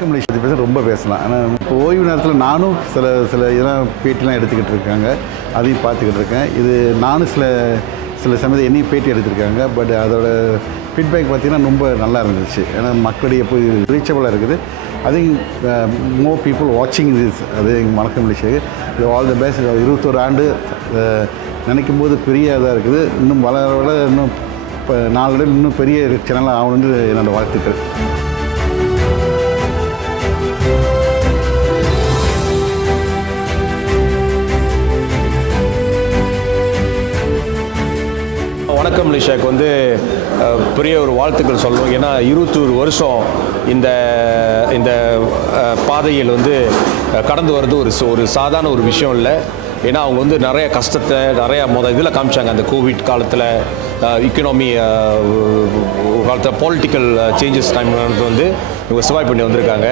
வணக்கம் மலேசியா பற்றி ரொம்ப பேசலாம். ஆனால் இப்போ ஓய்வு நேரத்தில் நானும் சில இதெல்லாம் பேட்டிலாம் எடுத்துக்கிட்டு இருக்காங்க, அதையும் பார்த்துக்கிட்டு இருக்கேன். இது நானும் சில சமயத்தில் என்னையும் பேட்டி எடுத்திருக்காங்க. பட் அதோட ஃபீட்பேக் பார்த்திங்கன்னா ரொம்ப நல்லா இருந்துச்சு. ஏன்னா மக்களுடைய போய் ரீச்சபிளாக இருக்குது. ஐ திங்க் மோர் பீப்புள் வாட்சிங் திஸ். அது வணக்கம் மலேசியா. இது ஆல் த பெஸ்ட். 21 ஆண்டு நினைக்கும் போது பெரிய இதாக இருக்குது. இன்னும் வளர இன்னும் இப்போ நாளடைவில் இன்னும் பெரிய சேனலாக ஆகணுன்னு என்னோடய வாழ்த்துக்கள். வணக்கம் மலேசியாவுக்கு பெரிய ஒரு வாழ்த்துக்கள் சொல்லணும். ஏன்னா 21 வருஷம் இந்த பாதையில் கடந்து வர்றது ஒரு சாதாரண ஒரு விஷயம் இல்லை. ஏன்னா அவங்க நிறைய கஷ்டத்தை நிறையா இதில் காமிச்சாங்க. அந்த கோவிட் காலத்தில் இக்கனாமி காலத்தில் பொலிட்டிக்கல் சேஞ்சஸ் டைம் இவங்க சர்வை பண்ணி வந்திருக்காங்க.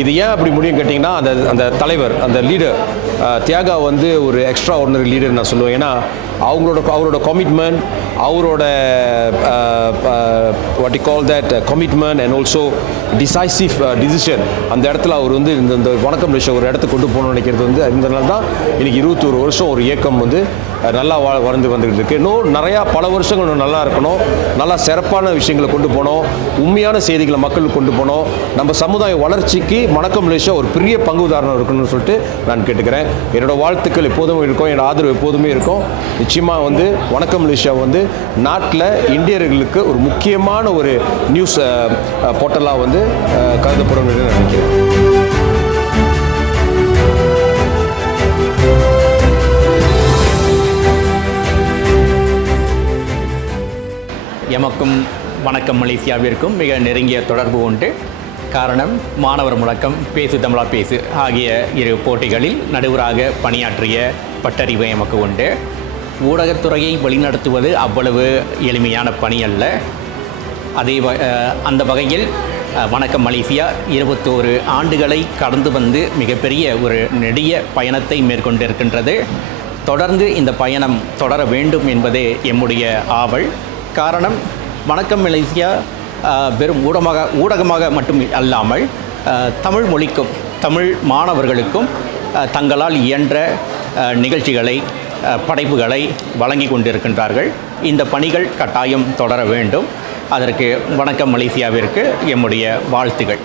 இது ஏன் அப்படி முடியும் கேட்டிங்கன்னா அந்த தலைவர், அந்த லீடர் தியாகா ஒரு எக்ஸ்ட்ரா ஆர்டினரி லீடர் நான் சொல்லுவேன். ஏன்னா அவரோட கமிட்மெண்ட், அவரோட what you call that commitment and also decisive decision. அந்த இடத்துல அவர் இந்த வணக்கம் மலேசியா ஒரு இடத்துக்கு கொண்டு போகணும்னு நினைக்கிறது இதனால தான் இன்றைக்கி 21 வருஷம் ஒரு இயக்கம் நல்லா வந்துக்கிட்டு இருக்கு. இன்னும் பல வருஷங்கள் நல்லா இருக்கணும், நல்லா சிறப்பான விஷயங்களை கொண்டு போனோம், உண்மையான செய்திகளை மக்களுக்கு கொண்டு போனோம். நம்ம சமுதாய வளர்ச்சிக்கு வணக்கம் மலேசியா ஒரு பெரிய பங்கு உதாரணம் இருக்கணும்னு சொல்லிட்டு நான் கேட்டுக்கிறேன். என்னோட வாழ்த்துக்கள் எப்போதுமே இருக்கும், என்னோட ஆதரவு எப்போதுமே இருக்கும். நிச்சயமாக வணக்கம் மலேசியா நாட்டில் இந்தியர்களுக்கு ஒரு முக்கியமான ஒரு நியூஸ் போர்ட்டலாக கருதப்படும் என்று நினைக்கிறேன். எமக்கும் வணக்கம் மலேசியாவிற்கும் மிக நெருங்கிய தொடர்பு உண்டு. காரணம், மாணவர் முழக்கம், பேசு தமிழா பேசு ஆகிய 2 போட்டிகளில் நடுவராக பணியாற்றிய பட்டறிவு எமக்கு உண்டு. ஊடகத்துறையை வழிநடத்துவது அவ்வளவு எளிமையான பணி அல்ல. அந்த வகையில் வணக்கம் மலேசியா 21 ஆண்டுகளை கடந்து மிகப்பெரிய ஒரு நெடிய பயணத்தை மேற்கொண்டிருக்கின்றது. தொடர்ந்து இந்த பயணம் தொடர வேண்டும் என்பதே எம்முடைய ஆவல். காரணம், வணக்கம் மலேசியா வெறும் ஊடகமாக மட்டும் அல்லாமல் தமிழ் மொழிக்கும் தமிழ் மாணவர்களுக்கும் தங்களால் இயன்ற நிகழ்ச்சிகளை, படைப்புகளை வழங்கி கொண்டிருக்கின்றார்கள். இந்த பணிகள் கட்டாயம் தொடர வேண்டும். அதற்கு வணக்கம் மலேசியாவிற்கு எம்முடைய வாழ்த்துகள்.